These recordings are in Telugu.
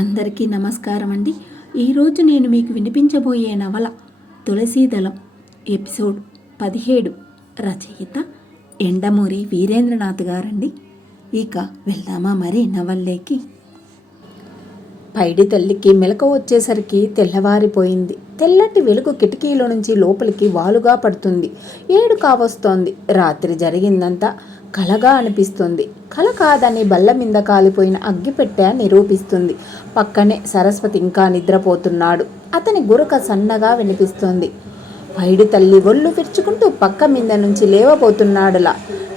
అందరికీ నమస్కారం అండి. ఈరోజు నేను మీకు వినిపించబోయే నవల తులసీదళం ఎపిసోడ్ 17. రచయిత ఎండమూరి వీరేంద్రనాథ్ గారండి. ఇక వెళ్దామా మరి నవల్లేకి. పైడి తల్లికి మెలక వచ్చేసరికి తెల్లవారిపోయింది. తెల్లటి వెలుగు కిటికీలో నుంచి లోపలికి వాలుగా పడుతుంది. 7 కావస్తోంది. రాత్రి జరిగిందంతా కలగా అనిపిస్తుంది. కల కాదని బల్ల మీద కాలిపోయిన అగ్గిపెట్టె నిరూపిస్తుంది. పక్కనే సరస్వతి ఇంకా నిద్రపోతున్నాడు. అతని గురక సన్నగా వినిపిస్తోంది. పైడి తల్లి ఒళ్ళు విరుచుకుంటూ పక్క మీద నుంచి లేవబోతున్నాడులా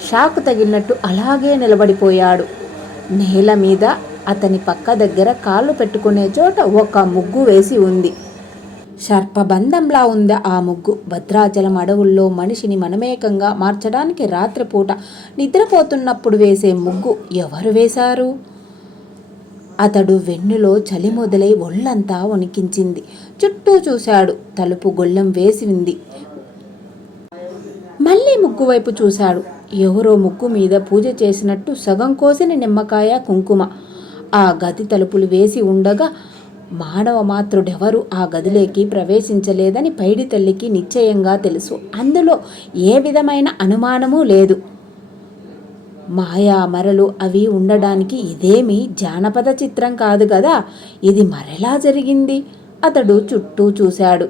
షాకు తగిలినట్టు అలాగే నిలబడిపోయాడు. నేల మీద అతని పక్క దగ్గర కాళ్ళు పెట్టుకునే చోట ఒక ముగ్గు వేసి ఉంది. సర్పబంధంలా ఉంది ఆ ముగ్గు. భద్రాచలం అడవుల్లో మనిషిని మనమేకంగా మార్చడానికి రాత్రిపూట నిద్రపోతున్నప్పుడు వేసే ముగ్గు ఎవరు వేశారు? అతడు వెన్నులో చలి మొదలై ఒళ్ళంతా వణికించింది. చుట్టూ చూశాడు. తలుపు గొళ్ళెం వేసి ఉంది. మళ్ళీ ముగ్గు వైపు చూశాడు. ఎవరో ముగ్గు మీద పూజ చేసినట్టు సగం కోసిన నిమ్మకాయ, కుంకుమ. ఆ గది తలుపులు వేసి ఉండగా మానవ మాతృడెవరూ ఆ గదిలోకి ప్రవేశించలేదని పైడి తల్లికి నిశ్చయంగా తెలుసు. అందులో ఏ విధమైన అనుమానమూ లేదు. మాయా మరలు అవి ఉండడానికి ఇదేమీ జానపద చిత్రం కాదు కదా. ఇది మరెలా జరిగింది? అతడు చుట్టూ చూశాడు.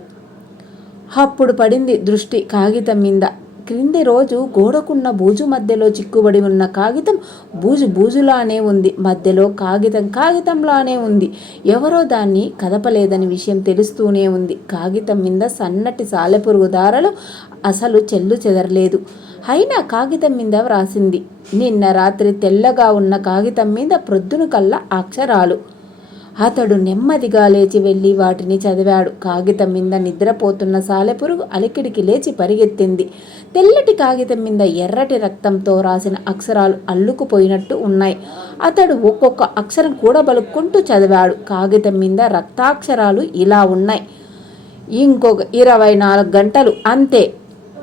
అప్పుడు పడింది దృష్టి కాగితం మీద. క్రింది రోజు గోడకున్న బూజు మధ్యలో చిక్కుబడి ఉన్న కాగితం బూజులానే ఉంది. మధ్యలో కాగితంలానే ఉంది. ఎవరో దాన్ని కదపలేదని విషయం తెలుస్తూనే ఉంది. కాగితం మీద సన్నటి సాలెపురుగు దారాలు అసలు చెల్లు చెదరలేదు. అయినా కాగితం మీద వ్రాసింది. నిన్న రాత్రి తెల్లగా ఉన్న కాగితం మీద ప్రొద్దున కల్లా అక్షరాలు. అతడు నెమ్మదిగా లేచి వెళ్ళి వాటిని చదివాడు. కాగితం మీద నిద్రపోతున్న సాలెపురుగు అలికిడికి లేచి పరిగెత్తింది. తెల్లటి కాగితం మీద ఎర్రటి రక్తంతో రాసిన అక్షరాలు అల్లుకుపోయినట్టు ఉన్నాయి. అతడు ఒక్కొక్క అక్షరం కూడబలుక్కుంటూ చదివాడు. కాగితం మీద రక్తాక్షరాలు ఇలా ఉన్నాయి: ఇంకొక 24 గంటలు అంతే.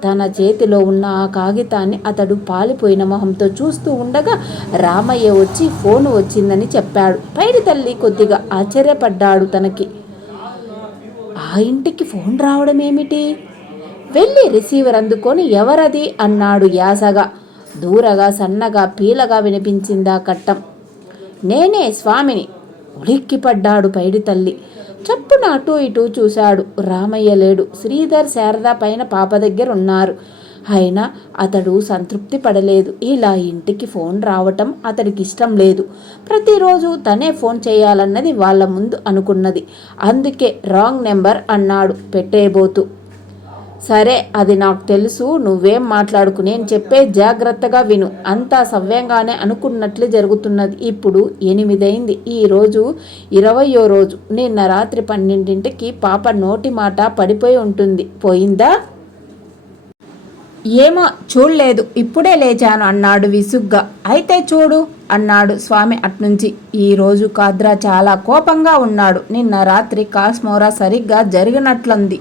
తన చేతిలో ఉన్న ఆ కాగితాన్ని అతడు పాలిపోయిన మొహంతో చూస్తూ ఉండగా రామయ్య వచ్చి ఫోను వచ్చిందని చెప్పాడు. పైడి తల్లి కొద్దిగా ఆశ్చర్యపడ్డాడు. తనకి ఆ ఇంటికి ఫోన్ రావడం ఏమిటి? వెళ్ళి రిసీవర్ అందుకొని ఎవరది అన్నాడు యాసగా. దూరగా సన్నగా పీలగా వినిపించిందా కట్టం. నేనే స్వామిని. ఉలిక్కిపడ్డాడు పైడి తల్లి. చప్పున అటూ ఇటూ చూశాడు. రామయ్య లేడు. శ్రీధర్, శారద పైన పాప దగ్గర ఉన్నారు. అయినా అతడు సంతృప్తి పడలేదు. ఇలా ఇంటికి ఫోన్ రావటం అతడికి ఇష్టం లేదు. ప్రతిరోజు తనే ఫోన్ చేయాలన్నది వాళ్ళ ముందు అనుకున్నది. అందుకే రాంగ్ నెంబర్ అన్నాడు పెట్టేయబోతూ. సరే, అది నాకు తెలుసు. నువ్వేం మాట్లాడుకు, నేను చెప్పే జాగ్రత్తగా విను. అంతా సవ్యంగానే అనుకున్నట్లే జరుగుతున్నది. ఇప్పుడు 8 అయింది. ఈరోజు 20వ రోజు. నిన్న రాత్రి 12ంటికి పాప నోటి మాట పడిపోయి ఉంటుంది. పోయిందా? ఏమో, చూడలేదు. ఇప్పుడే లేచాను అన్నాడు విసుగ్గా. అయితే చూడు అన్నాడు స్వామి అట్నుంచి. ఈరోజు కాద్రా చాలా కోపంగా ఉన్నాడు. నిన్న రాత్రి కాస్మోరా సరిగ్గా జరిగినట్లుంది.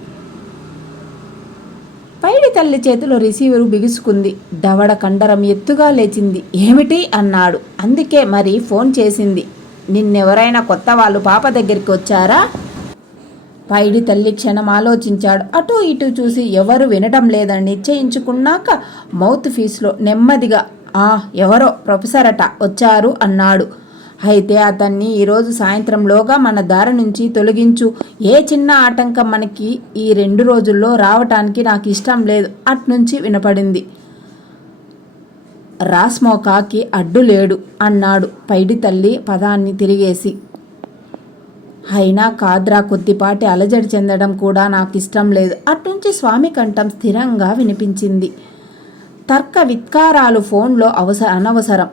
పైడి తల్లి చేతిలో రిసీవరు బిగుసుకుంది. దవడ కండరం ఎత్తుగా లేచింది. ఏమిటి అన్నాడు. అందుకే మరి ఫోన్ చేసింది. నిన్నెవరైనా కొత్త వాళ్ళు పాప దగ్గరికి వచ్చారా? పైడి తల్లి క్షణం ఆలోచించాడు. అటూ ఇటూ చూసి ఎవరు వినడం లేదని నిశ్చయించుకున్నాక మౌత్ ఫీస్లో నెమ్మదిగా ఎవరో ప్రొఫెసర్ అట వచ్చారు అన్నాడు. అయితే అతన్ని ఈరోజు సాయంత్రంలోగా మన దారి నుంచి తొలగించు. ఏ చిన్న ఆటంకం మనకి ఈ 2 రోజుల్లో రావటానికి నాకు ఇష్టం లేదు అట్నుంచి వినపడింది. రాస్మోకాకి అడ్డు లేడు అన్నాడు పైడి తల్లి పదాన్ని తిరిగేసి. అయినా కాద్రా కొద్దిపాటి అలజడి చెందడం కూడా నాకు ఇష్టం లేదు. అట్నుంచి స్వామి కంఠం స్థిరంగా వినిపించింది. తర్క విత్కారాలు ఫోన్లో అనవసరం.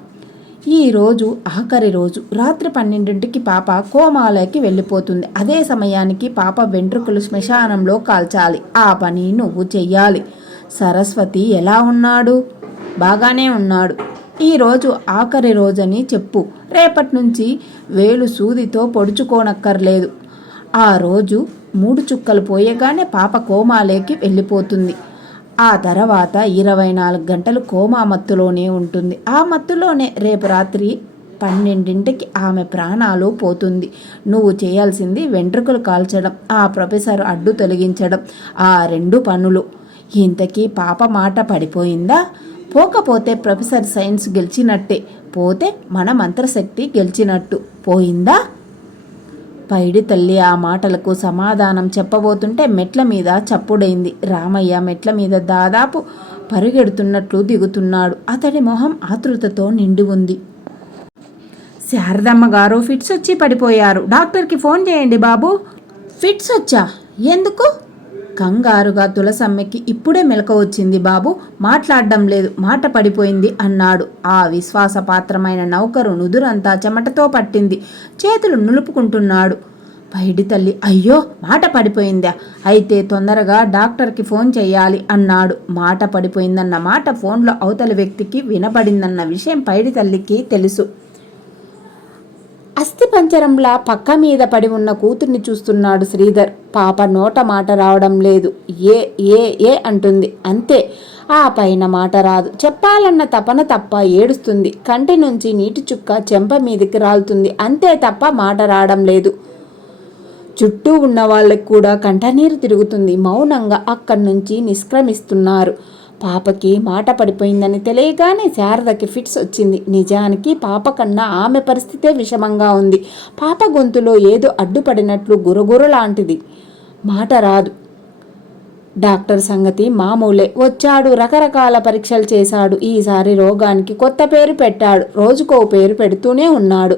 ఈరోజు ఆఖరి రోజు. రాత్రి 12ంటికి పాప కోమాలోకి వెళ్ళిపోతుంది. అదే సమయానికి పాప వెంట్రుకలు శ్మశానంలో కాల్చాలి. ఆ పని నువ్వు చెయ్యాలి. సరస్వతి ఎలా ఉన్నాడు? బాగానే ఉన్నాడు. ఈరోజు ఆఖరి రోజని చెప్పు. రేపటి నుంచి వేలు సూదితో పొడుచుకోనక్కర్లేదు. ఆ రోజు 3 చుక్కలు పోయగానే పాప కోమాలోకి వెళ్ళిపోతుంది. ఆ తర్వాత 24 గంటలు కోమా మత్తులోనే ఉంటుంది. ఆ మత్తులోనే రేపు రాత్రి 12ంటికి ఆమె ప్రాణాలు పోతుంది. నువ్వు చేయాల్సింది వెంట్రుకలు కాల్చడం, ఆ ప్రొఫెసర్ అడ్డు తొలగించడం, ఆ 2 పనులు. ఇంతకీ పాప మాట పడిపోయిందా? పోకపోతే ప్రొఫెసర్ సైన్స్ గెలిచినట్టే, పోతే మన మంత్రశక్తి గెలిచినట్టు. పోయిందా? పైడి తల్లి ఆ మాటలకు సమాధానం చెప్పబోతుంటే మెట్ల మీద చప్పుడైంది. రామయ్య మెట్ల మీద దాదాపు పరుగెడుతున్నట్లు దిగుతున్నాడు. అతడి మొహం ఆతృతతో నిండి ఉంది. శారదమ్మ గారు ఫిట్స్ వచ్చి పడిపోయారు. డాక్టర్కి ఫోన్ చేయండి బాబు. ఫిట్స్ వచ్చా? ఎందుకు? కంగారుగా తులసమ్మకి ఇప్పుడే మెలక వచ్చింది బాబు, మాట్లాడడం లేదు, మాట పడిపోయింది అన్నాడు. ఆ విశ్వాసపాత్రమైన నౌకరు నుదురంతా చెమటతో పట్టింది. చేతులు నులుపుకుంటున్నాడు. పైడి తల్లి అయ్యో మాట పడిపోయిందా? అయితే తొందరగా డాక్టర్కి ఫోన్ చెయ్యాలి అన్నాడు. మాట పడిపోయిందన్న మాట ఫోన్లో అవతలి వ్యక్తికి వినపడిందన్న విషయం పైడి తల్లికి తెలుసు. అస్థిపంజరంలా పక్క మీద పడి ఉన్న కూతుర్ని చూస్తున్నాడు శ్రీధర్. పాప నోట మాట రావడం లేదు. ఏ ఏ ఏ అంటుంది అంతే, ఆ పైన మాట రాదు. చెప్పాలన్న తపన తప్ప ఏడుస్తుంది. కంటి నుంచి నీటి చుక్క చెంప మీదకి రాలుతుంది, అంతే తప్ప మాట రావడం లేదు. చుట్టూ ఉన్న వాళ్ళకి కూడా కంటనీరు తిరుగుతుంది. మౌనంగా అక్కడి నుంచి నిష్క్రమిస్తున్నారు. పాపకి మాట పడిపోయిందని తెలియగానే శారదకి ఫిట్స్ వచ్చింది. నిజానికి పాప కన్నా ఆమె పరిస్థితే విషమంగా ఉంది. పాప గొంతులో ఏదో అడ్డుపడినట్లు గురగుర లాంటిది. మాట రాదు. డాక్టర్ సంగతి మామూలే. వచ్చాడు, రకరకాల పరీక్షలు చేశాడు. ఈసారి రోగానికి కొత్త పేరు పెట్టాడు. రోజుకో పేరు పెడుతూనే ఉన్నాడు.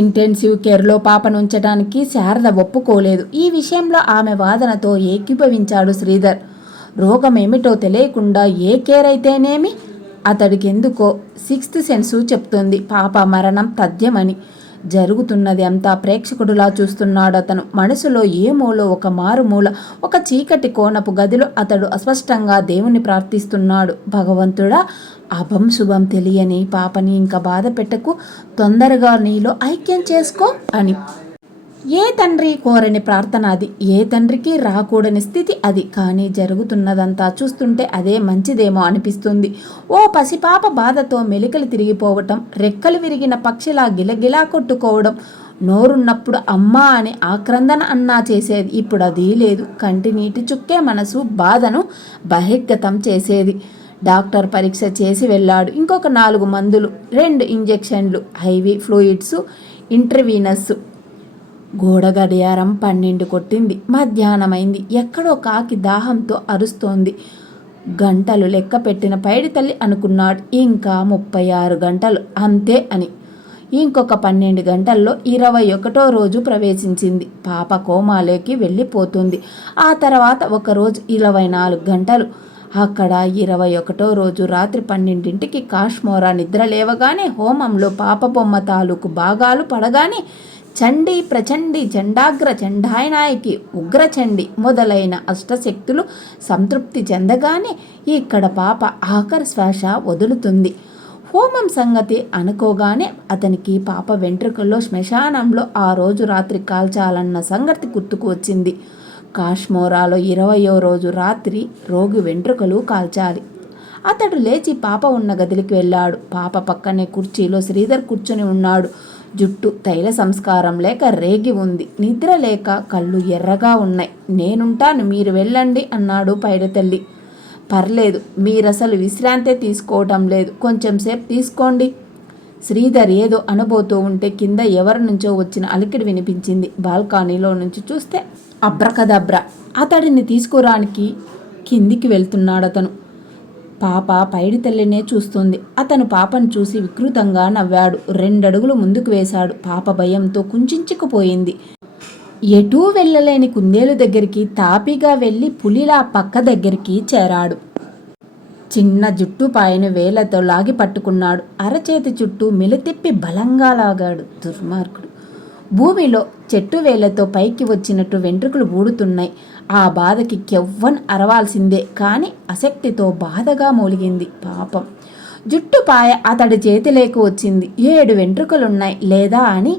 ఇంటెన్సివ్ కేర్లో పాపను ఉంచడానికి శారద ఒప్పుకోలేదు. ఈ విషయంలో ఆమె వాదనతో ఏకీభవించాడు శ్రీధర్. రోగమేమిటో తెలియకుండా ఏ కేర్ అయితేనేమి, అతడికెందుకో 6th సెన్సు చెప్తోంది పాప మరణం తథ్యమని. జరుగుతున్నది అంతా ప్రేక్షకుడులా చూస్తున్నాడు అతను. మనసులో ఏ మూలో ఒక మారుమూల, ఒక చీకటి కోణపు గదిలో అతడు అస్పష్టంగా దేవుని ప్రార్థిస్తున్నాడు. భగవంతుడా, అభం శుభం తెలియని పాపని ఇంకా బాధ పెట్టకు, తొందరగా నీలో ఐక్యం చేసుకో అని. ఏ తండ్రి కోరని ప్రార్థన అది. ఏ తండ్రికి రాకూడని స్థితి అది. కానీ జరుగుతున్నదంతా చూస్తుంటే అదే మంచిదేమో అనిపిస్తుంది. ఓ పసిపాప బాధతో మెలికలు తిరిగిపోవటం, రెక్కలు విరిగిన పక్షిలా గిలగిలా కొట్టుకోవడం, నోరున్నప్పుడు అమ్మా అని ఆక్రందన అన్నా చేసేది. ఇప్పుడు అది లేదు. కంటి నీటి చుక్కే మనసు బాధను బహిర్గతం చేసేది. డాక్టర్ పరీక్ష చేసి వెళ్ళాడు. ఇంకొక 4 మందులు, 2 ఇంజెక్షన్లు, ఐవి ఫ్లూయిడ్స్, ఇంట్రవీనస్. గోడ గడియారం 12 కొట్టింది. మధ్యాహ్నమైంది. ఎక్కడో కాకి దాహంతో అరుస్తోంది. గంటలు లెక్క పెట్టిన పైడి తల్లి అనుకున్నాడు. ఇంకా 36 గంటలు అంతే అని. ఇంకొక 12 గంటల్లో 21వ రోజు ప్రవేశించింది. పాప కోమాలోకి వెళ్ళిపోతుంది. ఆ తర్వాత ఒకరోజు 24 గంటలు. అక్కడ 21వ రోజు రాత్రి 12ంటికి కాశ్మోరా నిద్ర లేవగానే హోమంలో పాప బొమ్మ తాలూకు భాగాలు పడగానే చండీ ప్రచండి చండాగ్ర చండాయనాయకి ఉగ్రచండి మొదలైన అష్టశక్తులు సంతృప్తి చెందగానే ఇక్కడ పాప ఆఖరి శ్వాస వదులుతుంది. హోమం సంగతి అనుకోగానే అతనికి పాప వెంట్రుకల్లో శ్మశానంలో ఆ రోజు రాత్రి కాల్చాలన్న సంగతి గుర్తుకు వచ్చింది. కాశ్మోరాలో 20వ రోజు రాత్రి రోగి వెంట్రుకలు కాల్చాలి. అతడు లేచి పాప ఉన్న గదికి వెళ్ళాడు. పాప పక్కనే కుర్చీలో శ్రీధర్ కూర్చుని ఉన్నాడు. జుట్టు తైల సంస్కారం లేక రేగి ఉంది. నిద్ర లేక కళ్ళు ఎర్రగా ఉన్నాయి. నేనుంటాను, మీరు వెళ్ళండి అన్నాడు పైడితల్లి. పర్లేదు, మీరసలు విశ్రాంతే తీసుకోవటం లేదు, కొంచెం సేపు తీసుకోండి. శ్రీధర్ ఏదో అనబోతూ ఉంటే కింద ఎవరి నుంచో వచ్చిన అలికిడి వినిపించింది. బాల్కనీలో నుంచి చూస్తే అబ్రకదబ్ర. అతడిని తీసుకురానికి కిందికి వెళ్తున్నాడతను. పాప పైడి తల్లినే చూస్తుంది. అతను పాపను చూసి వికృతంగా నవ్వాడు. 2 అడుగులు ముందుకు వేశాడు. పాప భయంతో కుంచించుకుపోయింది. ఎటూ వెళ్ళలేని కుందేలు దగ్గరికి తాపిగా వెళ్ళి పులిలా పక్క దగ్గరికి చేరాడు. చిన్న జుట్టు పాయను వేలతో లాగి పట్టుకున్నాడు. అరచేతి చుట్టూ మెలితిప్పి బలంగా లాగాడు. దుర్మార్గుడు. భూమిలో చెట్టు వేళ్లతో పైకి వచ్చినట్టు వెంట్రుకలు ఊడుతున్నాయి. ఆ బాధకి కెవ్వన్ అరవాల్సిందే. కానీ అశక్తితో బాధగా మూలిగింది. పాపం. జుట్టుపాయ అతడి చేతిలోకి వచ్చింది. 7 వెంట్రుకలున్నాయి లేదా అని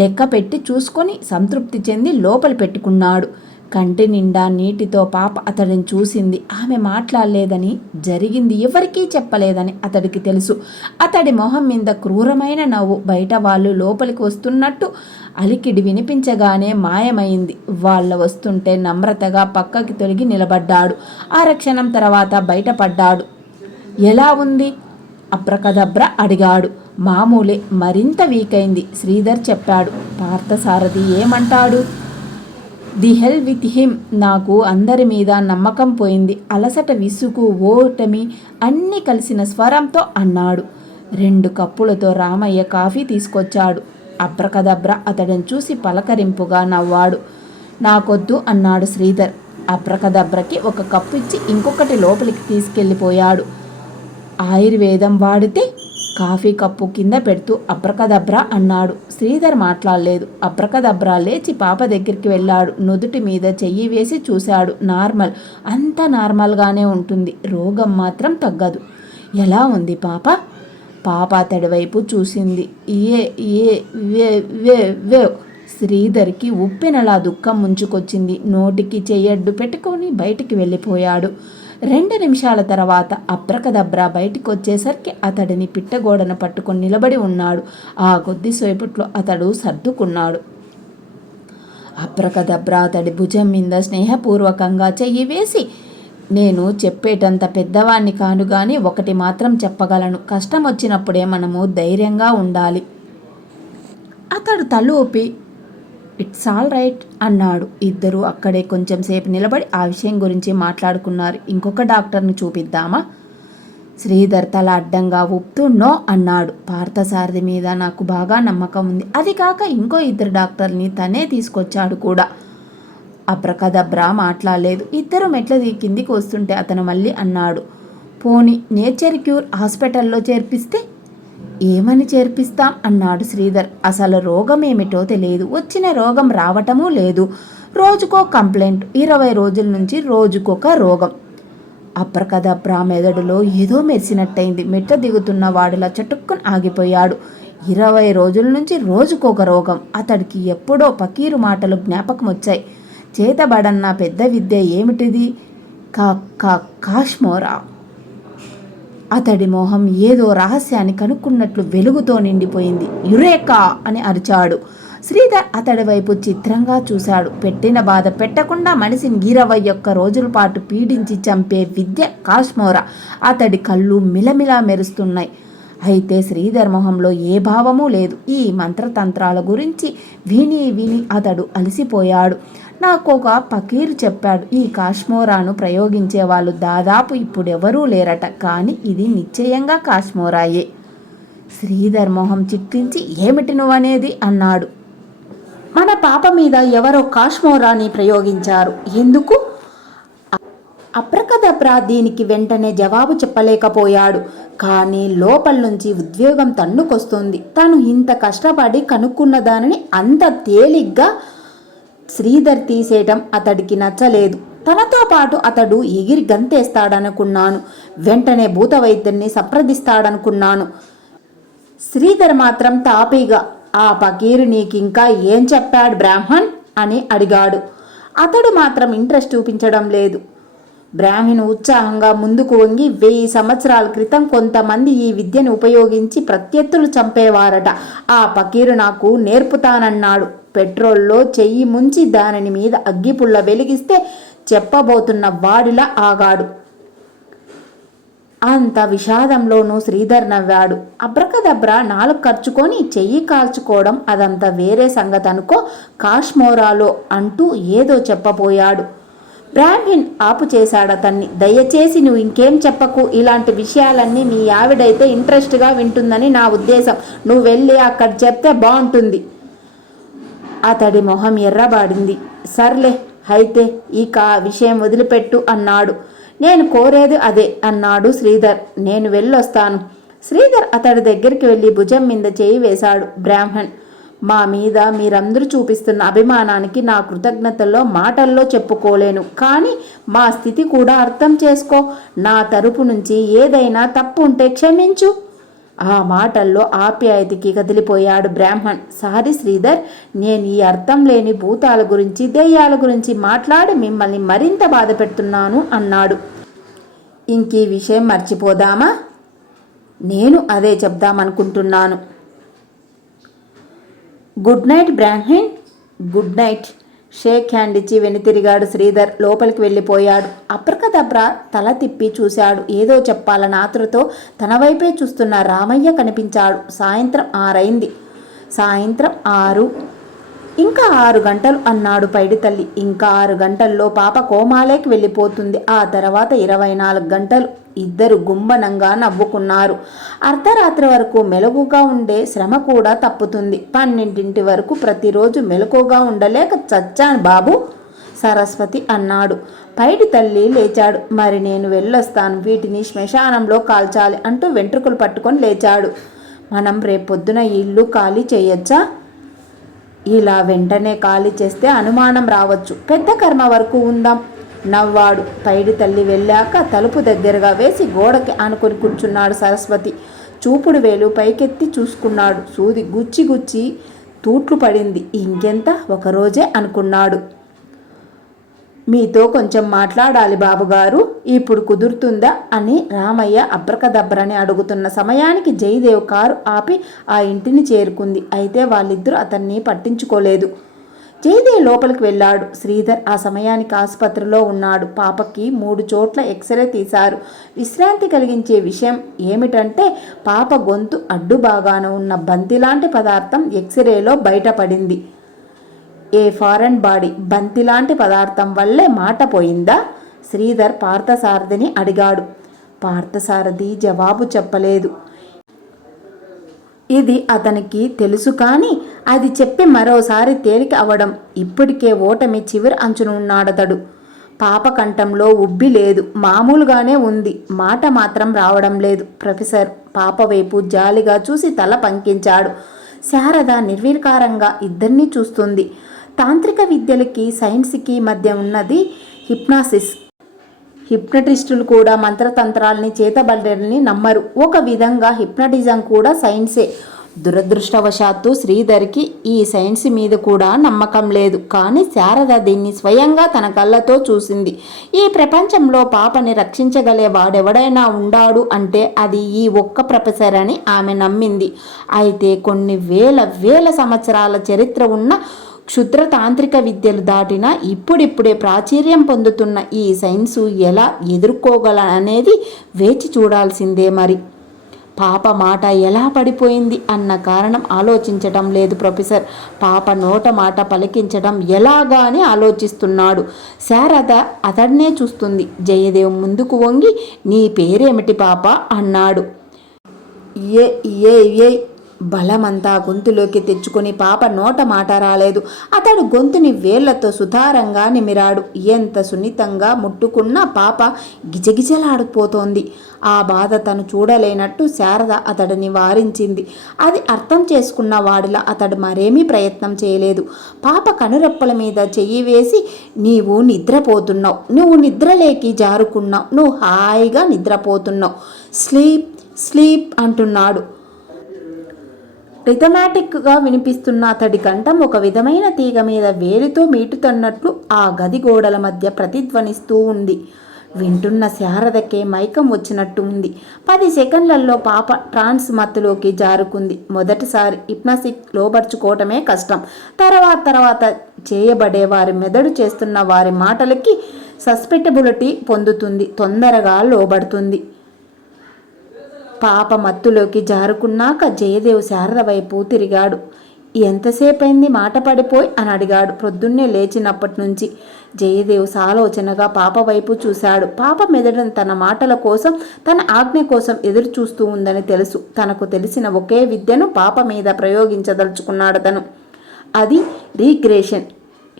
లెక్క పెట్టి చూసుకొని సంతృప్తి చెంది లోపలి పెట్టుకున్నాడు. కంటి నిండా నీటితో పాప అతడిని చూసింది. ఆమె మాట్లాడలేదని, జరిగింది ఎవరికీ చెప్పలేదని అతడికి తెలుసు. అతడి మొహం మీద క్రూరమైన నవ్వు. బయట వాళ్ళు లోపలికి వస్తున్నట్టు అలికిడి వినిపించగానే మాయమైంది. వాళ్ళ వస్తుంటే నమ్రతగా పక్కకి తొలగి నిలబడ్డాడు. అరక్షణం తర్వాత బయటపడ్డాడు. ఎలా ఉంది? అబ్రకదబ్ర అడిగాడు. మామూలే, మరింత వీక్ అయింది శ్రీధర్ చెప్పాడు. పార్థసారథి ఏమంటాడు? The hell with him. నాకు అందరి మీద నమ్మకం పోయింది. అలసట, విసుగు, ఓటమి అన్నీ కలిసిన స్వరంతో అన్నాడు. 2 కప్పులతో రామయ్య కాఫీ తీసుకొచ్చాడు. అబ్రకదబ్ర అతడిని చూసి పలకరింపుగా నవ్వాడు. నాకొద్దు అన్నాడు శ్రీధర్. అబ్రకదబ్రకి 1 కప్పు ఇచ్చి ఇంకొకటి లోపలికి తీసుకెళ్ళిపోయాడు. ఆయుర్వేదం వాడితే? కాఫీ కప్పు కింద పెడుతూ అబ్రకదబ్రా అన్నాడు. శ్రీధర్ మాట్లాడలేదు. అబ్రకదబ్రా లేచి పాప దగ్గరికి వెళ్ళాడు. నుదుటి మీద చెయ్యి వేసి చూశాడు. నార్మల్, అంతా నార్మల్గానే ఉంటుంది. రోగం మాత్రం తగ్గదు. ఎలా ఉంది పాప? పాప అతడి వైపు చూసింది. ఏ ఏ వే వే వే శ్రీధర్కి ఉప్పెనలా దుఃఖం ముంచుకొచ్చింది. నోటికి చెయ్యడ్డు పెట్టుకొని బయటికి వెళ్ళిపోయాడు. 2 నిమిషాల తర్వాత అబ్రకదబ్రా బయటికి వచ్చేసరికి అతడిని పిట్టగోడను పట్టుకొని నిలబడి ఉన్నాడు. ఆ కొద్దిసేపట్లో అతడు సర్దుకున్నాడు. అబ్రకదబ్రా అతడి భుజం మీద స్నేహపూర్వకంగా చెయ్యి వేసి, నేను చెప్పేటంత పెద్దవాణ్ణి కాను గాని ఒకటి మాత్రం చెప్పగలను. కష్టం వచ్చినప్పుడే మనము ధైర్యంగా ఉండాలి. అతడు తల ఊపి ఇట్స్ ఆల్ రైట్ అన్నాడు. ఇద్దరూ అక్కడే కొంచెం సేపు నిలబడి ఆ విషయం గురించి మాట్లాడుకున్నారు. ఇంకొక డాక్టర్ని చూపిద్దామా? శ్రీధర్ తల అడ్డంగా ఊపుతూ నో అన్నాడు. పార్థసారథి మీద నాకు బాగా నమ్మకం ఉంది. అది కాక ఇంకో 2 డాక్టర్ని తనే తీసుకొచ్చాడు కూడా. అబ్రకదబ్రా మాట్లాడలేదు. ఇద్దరు మెట్ల కిందికి వస్తుంటే అతను మళ్ళీ అన్నాడు. పోనీ నేచర్ క్యూర్ హాస్పిటల్లో చేర్పిస్తే? ఏమని చేర్పిస్తాం అన్నాడు శ్రీధర్. అసలు రోగం ఏమిటో తెలియదు. వచ్చిన రోగం రావటమూ లేదు. రోజుకో కంప్లైంట్. 20 రోజుల నుంచి రోజుకొక రోగం. అబ్రకదబ్రా మెదడులో ఏదో మెరిసినట్టయింది. మెట్ల దిగుతున్న వాడిలా చటుక్కుని ఆగిపోయాడు. 20 రోజుల నుంచి రోజుకొక రోగం. అతడికి ఎప్పుడో పకీరు మాటలు జ్ఞాపకం వచ్చాయి. చేతబడన్న పెద్ద విద్య ఏమిటిది? కాశ్మోరా. అతడి మొహం ఏదో రహస్యాన్ని కనుక్కున్నట్లు వెలుగుతో నిండిపోయింది. యురేకా అని అరిచాడు. శ్రీధర్ అతడి వైపు చిత్రంగా చూశాడు. పెట్టిన బాధ పెట్టకుండా మనిషిని 21 రోజుల పాటు పీడించి చంపే విద్య కాశ్మోరా. అతడి కళ్ళు మిలమిలా మెరుస్తున్నాయి. అయితే శ్రీధర్ మొహంలో ఏ భావమూ లేదు. ఈ మంత్రతంత్రాల గురించి విని విని అతడు అలసిపోయాడు. నాకొక పకీరు చెప్పాడు, ఈ కాశ్మోరాను ప్రయోగించే వాళ్ళు దాదాపు ఇప్పుడెవరూ లేరట. కానీ ఇది నిశ్చయంగా కాశ్మోరాయే. శ్రీధర్ మొహం చిట్లించి ఏమిటి నువ్వనేది అన్నాడు. మన పాప మీద ఎవరో కాశ్మోరాని ప్రయోగించారు. ఎందుకు? అబ్రకదబ్రా దీనికి వెంటనే జవాబు చెప్పలేకపోయాడు. కానీ లోపల నుంచి ఉద్వేగం తన్నుకొస్తుంది. తను ఇంత కష్టపడి కనుక్కున్న దానిని అంత తేలిగ్గా శ్రీధర్ తీసేయటం అతడికి నచ్చలేదు. తనతో పాటు అతడు ఎగిరి గంతేస్తాడనుకున్నాను. వెంటనే భూత వైద్యున్ని సంప్రదిస్తాడనుకున్నాను. శ్రీధర్ మాత్రం తాపీగా, ఆ పకీరు నీకింకా ఏం చెప్పాడు బ్రాహ్మణ్ అని అడిగాడు. అతడు మాత్రం ఇంట్రెస్ట్ చూపించడం లేదు. బ్రాహ్మణ్ ఉత్సాహంగా ముందుకు వంగి 1000 సంవత్సరాల క్రితం కొంతమంది ఈ విద్యను ఉపయోగించి ప్రత్యర్థులు చంపేవారట. ఆ పకీరు నాకు నేర్పుతానన్నాడు. పెట్రోల్లో చెయ్యి ముంచి దానిని మీద అగ్గిపుల్ల వెలిగిస్తే చెప్పబోతున్న వాడిలా ఆగాడు. అంత విషాదంలోనూ శ్రీధర్ నవ్వాడు. అబ్రకదబ్రా నాలుగు ఖర్చుకొని చెయ్యి కాల్చుకోవడం అదంతా వేరే సంగతి అనుకో, కాశ్మోరాలో అంటూ ఏదో చెప్పబోయాడు. బ్రాహ్మణ్ ఆపు చేశాడతన్ని. దయచేసి నువ్వు ఇంకేం చెప్పకు. ఇలాంటి విషయాలన్నీ మీ ఆవిడైతే ఇంట్రెస్ట్గా వింటుందని నా ఉద్దేశం. నువ్వు వెళ్ళి అక్కడ చెప్తే బాగుంటుంది. అతడి మొహం ఎర్రబాడింది. సర్లే అయితే ఇక ఆ విషయం వదిలిపెట్టు అన్నాడు. నేను కోరేది అదే అన్నాడు శ్రీధర్. నేను వెళ్ళొస్తాను. శ్రీధర్ అతడి దగ్గరికి వెళ్ళి భుజం మీద చేయి వేశాడు. బ్రాహ్మణ్, మా మీద మీరందరూ చూపిస్తున్న అభిమానానికి నా కృతజ్ఞతల్లో మాటల్లో చెప్పుకోలేను. కానీ మా స్థితి కూడా అర్థం చేసుకో. నా తరపు నుంచి ఏదైనా తప్పు ఉంటే క్షమించు. ఆ మాటల్లో ఆప్యాయతకి కదిలిపోయాడు బ్రాహ్మణ్. సారీ శ్రీధర్, నేను ఈ అర్థం లేని భూతాల గురించి దెయ్యాల గురించి మాట్లాడి మిమ్మల్ని మరింత బాధ పెడుతున్నాను అన్నాడు. ఇంకీ విషయం మర్చిపోదామా? నేను అదే చెప్దామనుకుంటున్నాను. Good night Brahman. Good night. Shake hand ఇచ్చి వెనుతిరిగాడు శ్రీధర్. లోపలికి వెళ్ళిపోయాడు. అప్రకదబ్రా తల తిప్పి చూశాడు. ఏదో చెప్పాలన్న ఆతృతో తన వైపే చూస్తున్న రామయ్య కనిపించాడు. సాయంత్రం 6 అయింది. సాయంత్రం 6. ఇంకా 6 గంటలు అన్నాడు పైడి తల్లి. ఇంకా 6 గంటల్లో పాప కోమాలోకి వెళ్ళిపోతుంది. ఆ తర్వాత 24 గంటలు. ఇద్దరు గుంబనంగా నవ్వుకున్నారు. అర్ధరాత్రి వరకు మెలకుగా ఉండే శ్రమ కూడా తప్పుతుంది. 12 వరకు ప్రతిరోజు మెలకుగా ఉండలేక చచ్చాను బాబు, సరస్వతి అన్నాడు. పైడి తల్లి లేచాడు. మరి నేను వెళ్ళొస్తాను, వీటిని శ్మశానంలో కాల్చాలి అంటూ వెంట్రుకలు పట్టుకొని లేచాడు. మనం రేపొద్దున ఇల్లు ఖాళీ చేయొచ్చా? ఇలా వెంటనే ఖాళీ చేస్తే అనుమానం రావచ్చు. పెద్ద కర్మ వరకు ఉందాం నవ్వాడు. పైడి తల్లి వెళ్ళాక తలుపు దగ్గరగా వేసి గోడకి ఆనుకొని కూర్చున్నాడు సరస్వతి. చూపుడు వేలు పైకెత్తి చూసుకున్నాడు. సూది గుచ్చి గుచ్చి తూట్లు పడింది. ఇంకెంత, ఒకరోజే అనుకున్నాడు. మీతో కొంచెం మాట్లాడాలి బాబుగారు, ఇప్పుడు కుదురుతుందా అని రామయ్య అబ్రకదబ్రని అడుగుతున్న సమయానికి జయదేవ్ కారు ఆపి ఆ ఇంటిని చేరుకుంది. అయితే వాళ్ళిద్దరూ అతన్ని పట్టించుకోలేదు. జయదేవ్ లోపలికి వెళ్ళాడు. శ్రీధర్ ఆ సమయానికి ఆసుపత్రిలో ఉన్నాడు. పాపకి 3 చోట్ల ఎక్స్రే తీశారు. విశ్రాంతి కలిగించే విషయం ఏమిటంటే పాప గొంతు అడ్డు భాగాన ఉన్న బంతిలాంటి పదార్థం ఎక్స్రేలో బయటపడింది. ఏ ఫారెన్ బాడీ బంతిలాంటి పదార్థం వల్లే మాట పోయిందా? శ్రీధర్ పార్థసారథిని అడిగాడు. పార్థసారథి జవాబు చెప్పలేదు. ఇది అతనికి తెలుసు, కానీ అది చెప్పి మరోసారి తేలిక అవడం. ఇప్పటికే ఓటమి చివరి అంచునున్నాడతడు. పాప కంఠంలో ఉబ్బి లేదు, మామూలుగానే ఉంది. మాట మాత్రం రావడం లేదు. ప్రొఫెసర్ పాప వైపు జాలిగా చూసి తల పంకించాడు. శారద నిర్వికారంగా ఇద్దరినీ చూస్తుంది. తాంత్రిక విద్యలకి సైన్స్కి మధ్య ఉన్నది హిప్నాసిస్. హిప్నటిస్టులు కూడా మంత్రతంత్రాలని చేతబడ్డని నమ్మరు. ఒక విధంగా హిప్నటిజం కూడా సైన్సే. దురదృష్టవశాత్తు శ్రీధర్కి ఈ సైన్స్ మీద కూడా నమ్మకం లేదు. కానీ శారద దీన్ని స్వయంగా తన కళ్ళతో చూసింది. ఈ ప్రపంచంలో పాపని రక్షించగలే వాడెవడైనా ఉండాడు అంటే అది ఈ ఒక్క ప్రొఫెసర్ అని ఆమె నమ్మింది. అయితే కొన్ని వేల సంవత్సరాల చరిత్ర ఉన్న క్షుద్ర తాంత్రిక విద్యలు దాటిన ఇప్పుడిప్పుడే ప్రాచుర్యం పొందుతున్న ఈ సైన్సు ఎలా ఎదుర్కోగలనేది వేచి చూడాల్సిందే. మరి పాప మాట ఎలా పడిపోయింది అన్న కారణం ఆలోచించటం లేదు ప్రొఫెసర్. పాప నోట మాట పలికించడం ఎలాగా అని ఆలోచిస్తున్నాడు. శారద అతడినే చూస్తుంది. జయదేవ్ ముందుకు వంగి, నీ పేరేమిటి పాప అన్నాడు. ఏ బలమంతా గొంతులోకి తెచ్చుకొని పాప నోట మాట రాలేదు. అతడు గొంతుని వేళ్లతో సుతారంగా నిమిరాడు. ఎంత సున్నితంగా ముట్టుకున్నా పాప గిజగిజలాడిపోతోంది. ఆ బాధ తను చూడలేనట్టు శారద అతడిని వారించింది. అది అర్థం చేసుకున్న వాడిలా అతడు మరేమీ ప్రయత్నం చేయలేదు. పాప కనురెప్పల మీద చెయ్యి వేసి, నీవు నిద్రపోతున్నావు, నువ్వు నిద్రలేకి జారుకున్నావు, నువ్వు హాయిగా నిద్రపోతున్నావు, స్లీప్ స్లీప్ అంటున్నాడు. రిథమాటిక్గా వినిపిస్తున్న అతడి కంఠం ఒక విధమైన తీగ మీద వేలితో మీటుతున్నట్లు ఆ గది గోడల మధ్య ప్రతిధ్వనిస్తూ ఉంది. వింటున్న శారదకే మైకం వచ్చినట్టు ఉంది. 10 సెకండ్లలో పాప ట్రాన్స్ మత్తులోకి జారుకుంది. మొదటిసారి హిప్నసిస్ లోబర్చుకోవటమే కష్టం. తర్వాత చేయబడే వారి మెదడు చేస్తున్న వారి మాటలకి సస్పెక్టబిలిటీ పొందుతుంది, తొందరగా లోబడుతుంది. పాప మత్తులోకి జారుకున్నాక జయదేవ్ శారద వైపు తిరిగాడు. ఎంతసేపైంది మాట పడిపోయి అని అడిగాడు. ప్రొద్దున్నే లేచినప్పటి నుంచి. జయదేవ్ సాలోచనగా పాప వైపు చూశాడు. పాప మెదడు తన మాటల కోసం, తన ఆజ్ఞ కోసం ఎదురు చూస్తూ ఉందని తెలుసు. తనకు తెలిసిన ఒకే విద్యను పాప మీద ప్రయోగించదలుచుకున్నాడు తను. అది రీగ్రేషన్.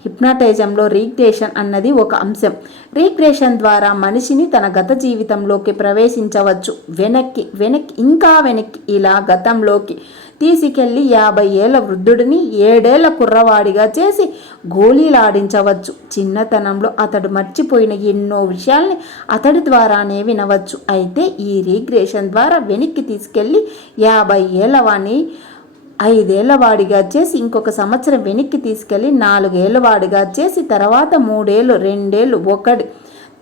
హిప్నాటిజంలో రీగ్రెషన్ అన్నది ఒక అంశం. రీగ్రెషన్ ద్వారా మనిషిని తన గత జీవితంలోకి ప్రవేశించవచ్చు. వెనక్కి వెనక్కి ఇంకా వెనక్కి ఇలా గతంలోకి తీసుకెళ్లి 50 ఏళ్ల వృద్ధుడిని 7 ఏళ్ల కుర్రవాడిగా చేసి గోళీలాడించవచ్చు. చిన్నతనంలో అతడు మర్చిపోయిన ఎన్నో విషయాల్ని అతడి ద్వారానే వినవచ్చు. అయితే ఈ రీగ్రెషన్ ద్వారా వెనక్కి తీసుకెళ్లి 50 ఏళ్ల వాడిని 5 ఏళ్ల వాడిగా చేసి ఇంకొక సంవత్సరం వెనక్కి తీసుకెళ్లి 4 ఏళ్ల వాడిగా చేసి తర్వాత 3 ఏళ్ళు 2 ఏళ్ళు 1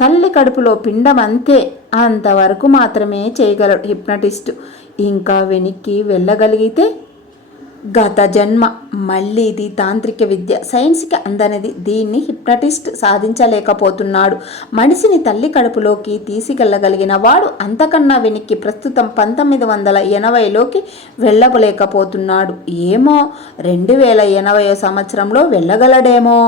తల్లి కడుపులో పిండం అంతే అంతవరకు మాత్రమే చేయగలడు హిప్నటిస్టు. ఇంకా వెనక్కి వెళ్ళగలిగితే గత జన్మ. మళ్ళీ ఇది తాంత్రిక విద్య, సైన్స్కి అందనిది. దీన్ని హిప్నటిస్ట్ సాధించలేకపోతున్నాడు. మనిషిని తల్లి కడుపులోకి తీసుకెళ్ళగలిగిన వాడు అంతకన్నా వెనక్కి ప్రస్తుతం 1980లోకి వెళ్ళలేకపోతున్నాడు. ఏమో 2080 సంవత్సరంలో వెళ్ళగలడేమో.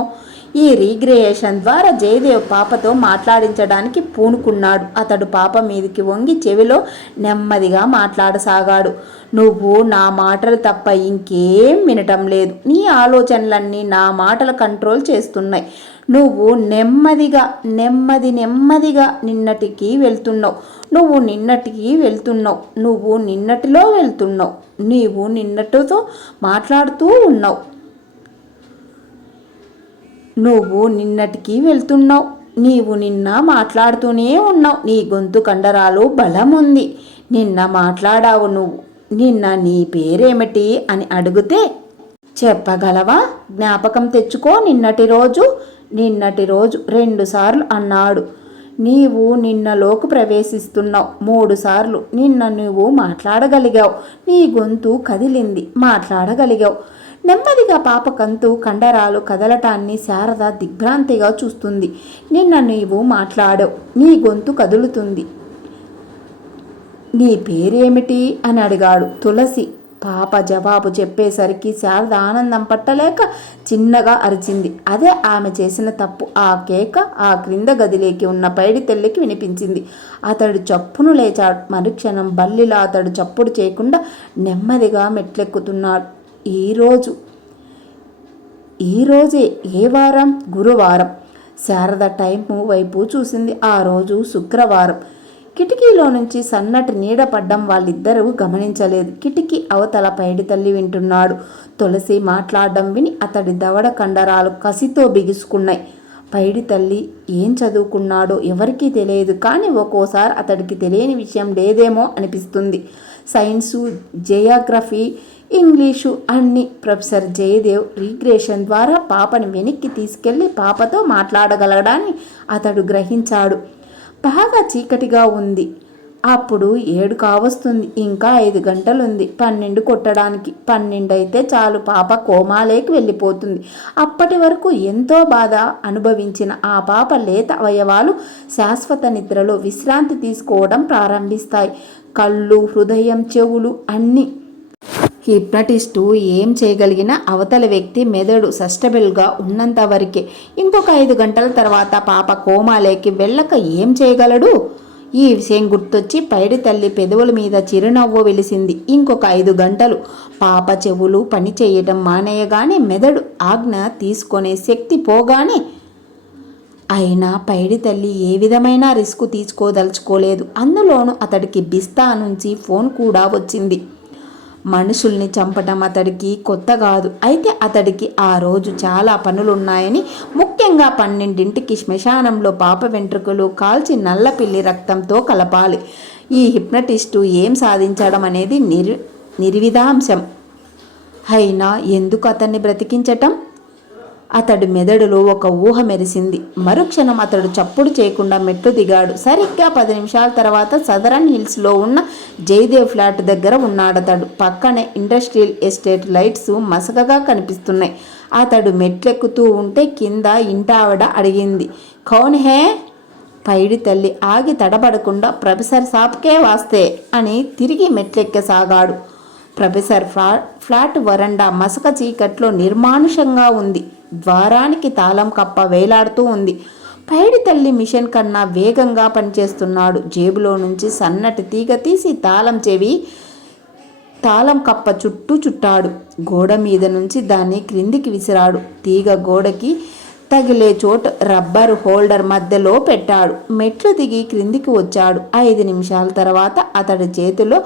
ఈ రీగ్రెయేషన్ ద్వారా జయదేవ్ పాపతో మాట్లాడించడానికి పూనుకున్నాడు. అతడు పాప మీదికి వంగి చెవిలో నెమ్మదిగా మాట్లాడసాగాడు. నువ్వు నా మాటలు తప్ప ఇంకేం వినటం లేదు. నీ ఆలోచనలన్నీ నా మాటలు కంట్రోల్ చేస్తున్నాయి. నువ్వు నెమ్మదిగా నెమ్మదిగా నిన్నటికి వెళ్తున్నావు. నువ్వు నిన్నటిలో వెళ్తున్నావు. నీవు నిన్నటితో మాట్లాడుతూ ఉన్నావు. నువ్వు నిన్నటికి వెళ్తున్నావు. నీవు నిన్న మాట్లాడుతూనే ఉన్నావు. నీ గొంతు కండరాలు బలం ఉంది. నిన్న మాట్లాడావు. నువ్వు నిన్న నీ పేరేమిటి అని అడిగితే చెప్పగలవా? జ్ఞాపకం తెచ్చుకో. నిన్నటి రోజు 2 సార్లు అన్నాడు. నీవు నిన్నలోకి ప్రవేశిస్తున్నావు 3 సార్లు. నిన్న నువ్వు మాట్లాడగలిగావు. నీ గొంతు కదిలింది, మాట్లాడగలిగావు. నెమ్మదిగా పాప గొంతు కండరాలు కదలటాన్ని శారద దిగ్భ్రాంతిగా చూస్తుంది. నిన్న నీవు మాట్లాడావు. నీ గొంతు కదులుతుంది. నీ పేరేమిటి అని అడిగాడు. తులసి. పాప జవాబు చెప్పేసరికి శారద ఆనందం పట్టలేక చిన్నగా అరిచింది. అదే ఆమె చేసిన తప్పు. ఆ కేక ఆ క్రింద గదిలోకి ఉన్న పైడి తల్లికి వినిపించింది. అతడు చప్పును లేచాడు. మరుక్షణం బల్లిలా అతడు చప్పుడు చేయకుండా నెమ్మదిగా మెట్లెక్కుతున్నాడు. ఈరోజే ఏ వారం? గురువారం. శారద టైము వైపు చూసింది. ఆ రోజు శుక్రవారం. కిటికీలో నుంచి సన్నటి నీడ పడ్డం వాళ్ళిద్దరూ గమనించలేదు. కిటికీ అవతల పైడి తల్లి వింటున్నాడు. తులసి మాట్లాడడం విని అతడి దవడ కండరాలు కసితో బిగుసుకున్నాయి. పైడి తల్లి ఏం చదువుకున్నాడో ఎవరికీ తెలియదు. కానీ ఒక్కోసారి అతడికి తెలియని విషయం లేదేమో అనిపిస్తుంది. సైన్సు, జియోగ్రఫీ, ఇంగ్లీషు అన్ని. ప్రొఫెసర్ జయదేవ్ రీగ్రెషన్ ద్వారా పాపని వెనక్కి తీసుకెళ్లి పాపతో మాట్లాడగలగడాన్ని అతడు గ్రహించాడు. బాగా చీకటిగా ఉంది. అప్పుడు 7 కావస్తుంది. ఇంకా 5 గంటలుంది 12 కొట్టడానికి. 12 అయితే చాలు, పాప కోమాలోకి వెళ్ళిపోతుంది. అప్పటి వరకు ఎంతో బాధ అనుభవించిన ఆ పాప లేత అవయవాలు శాశ్వత నిద్రలో విశ్రాంతి తీసుకోవడం ప్రారంభిస్తాయి. కళ్ళు, హృదయం, చెవులు అన్నీ. హిప్నటిస్టు ఏం చేయగలిగినా అవతల వ్యక్తి మెదడు సస్టబుల్గా ఉన్నంత వరకే. ఇంకొక 5 గంటల తర్వాత పాప కోమాలోకి వెళ్ళక ఏం చేయగలడు? ఈ విషయం గుర్తొచ్చి పైడి తల్లి పెదవుల మీద చిరునవ్వు వెలిసింది. ఇంకొక 5 గంటలు. పాప చెవులు పని చేయటం మానేయగానే, మెదడు ఆజ్ఞ తీసుకునే శక్తి పోగానే. అయినా పైడి తల్లి ఏ విధమైన రిస్క్ తీసుకోదలుచుకోలేదు. అందులోనూ అతడికి బిస్తా నుంచి ఫోన్ కూడా వచ్చింది. మనుషుల్ని చంపటం అతడికి కొత్త కాదు. అయితే అతడికి ఆ రోజు చాలా పనులున్నాయని, ముఖ్యంగా 12ంటికి శ్మశానంలో పాప వెంట్రుకలు కాల్చి నల్లపిల్లి రక్తంతో కలపాలి. ఈ హిప్నటిస్టు ఏం సాధించడం అనేది నిర్విధాంశం. అయినా ఎందుకు అతన్ని బ్రతికించటం? అతడి మెదడులో ఒక ఊహ మెరిసింది. మరుక్షణం అతడు చప్పుడు చేయకుండా మెట్లు దిగాడు. సరిగ్గా 10 నిమిషాల తర్వాత సదరన్ హిల్స్లో ఉన్న జయదేవ్ ఫ్లాట్ దగ్గర ఉన్నాడతడు. పక్కనే ఇండస్ట్రియల్ ఎస్టేట్ లైట్స్ మసకగా కనిపిస్తున్నాయి. అతడు మెట్లెక్కుతూ ఉంటే కింద ఇంటావిడ అడిగింది, కౌన్ హే? పైడి తల్లి ఆగి తడబడకుండా ప్రొఫెసర్ సాబ్కే వాస్తే అని తిరిగి మెట్లెక్కసాగాడు. ప్రొఫెసర్ ఫ్లాట్ వరండా మసక చీకట్లో నిర్మానుషంగా ఉంది. ద్వారానికి తాళం కప్ప వేలాడుతూ ఉంది. పైడి తల్లి మిషన్ కన్నా వేగంగా పనిచేస్తున్నాడు. జేబులో నుంచి సన్నటి తీగ తీసి తాళం కప్ప చుట్టూ చుట్టాడు. గోడ మీద నుంచి దాన్ని క్రిందికి విసిరాడు. తీగ గోడకి తగిలే చోటు రబ్బర్ హోల్డర్ మధ్యలో పెట్టాడు. మెట్లు దిగి క్రిందికి వచ్చాడు. 5 నిమిషాల తర్వాత అతడి చేతిలో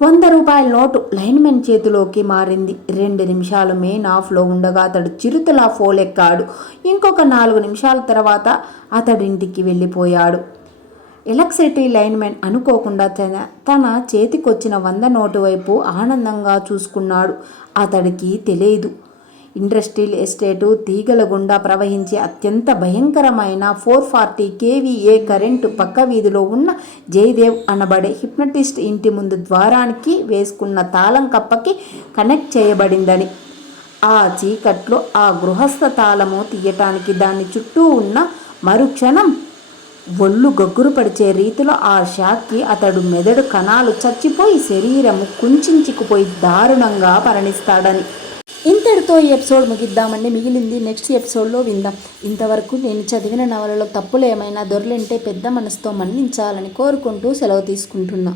100 రూపాయల నోటు లైన్మెన్ చేతిలోకి మారింది. 2 నిమిషాలు మెయిన్ ఆఫ్లో ఉండగా అతడు చిరుతలా ఫోలెక్కాడు. ఇంకొక 4 నిమిషాల తర్వాత అతడింటికి వెళ్ళిపోయాడు. ఎలక్ట్రిసిటీ లైన్మెన్ అనుకోకుండా తన చేతికొచ్చిన 100 నోటు వైపు ఆనందంగా చూసుకున్నాడు. అతడికి తెలియదు, ఇండస్ట్రియల్ ఎస్టేటు తీగల గుండా ప్రవహించే అత్యంత భయంకరమైన 440 kVA కరెంటు పక్క వీధిలో ఉన్న జయదేవ్ అనబడే హిప్నటిస్ట్ ఇంటి ముందు ద్వారానికి వేసుకున్న తాళం కప్పకి కనెక్ట్ చేయబడిందని. ఆ చీకట్లో ఆ గృహస్థ తాళము తీయటానికి దాని చుట్టూ ఉన్న మరుక్షణం ఒళ్ళు గగ్గురు పడిచే రీతిలో ఆ షాక్కి అతడు మెదడు కణాలు చచ్చిపోయి శరీరము కుంచుకుపోయి దారుణంగా మరణిస్తాడని. ఇంతటితో ఈ ఎపిసోడ్ ముగిద్దామండి. మిగిలింది నెక్స్ట్ ఎపిసోడ్లో విందాం. ఇంతవరకు నేను చదివిన నవలలో తప్పులు ఏమైనా దొర్లింటే పెద్ద మనసుతో మన్నించాలని కోరుకుంటూ సెలవు తీసుకుంటున్నా.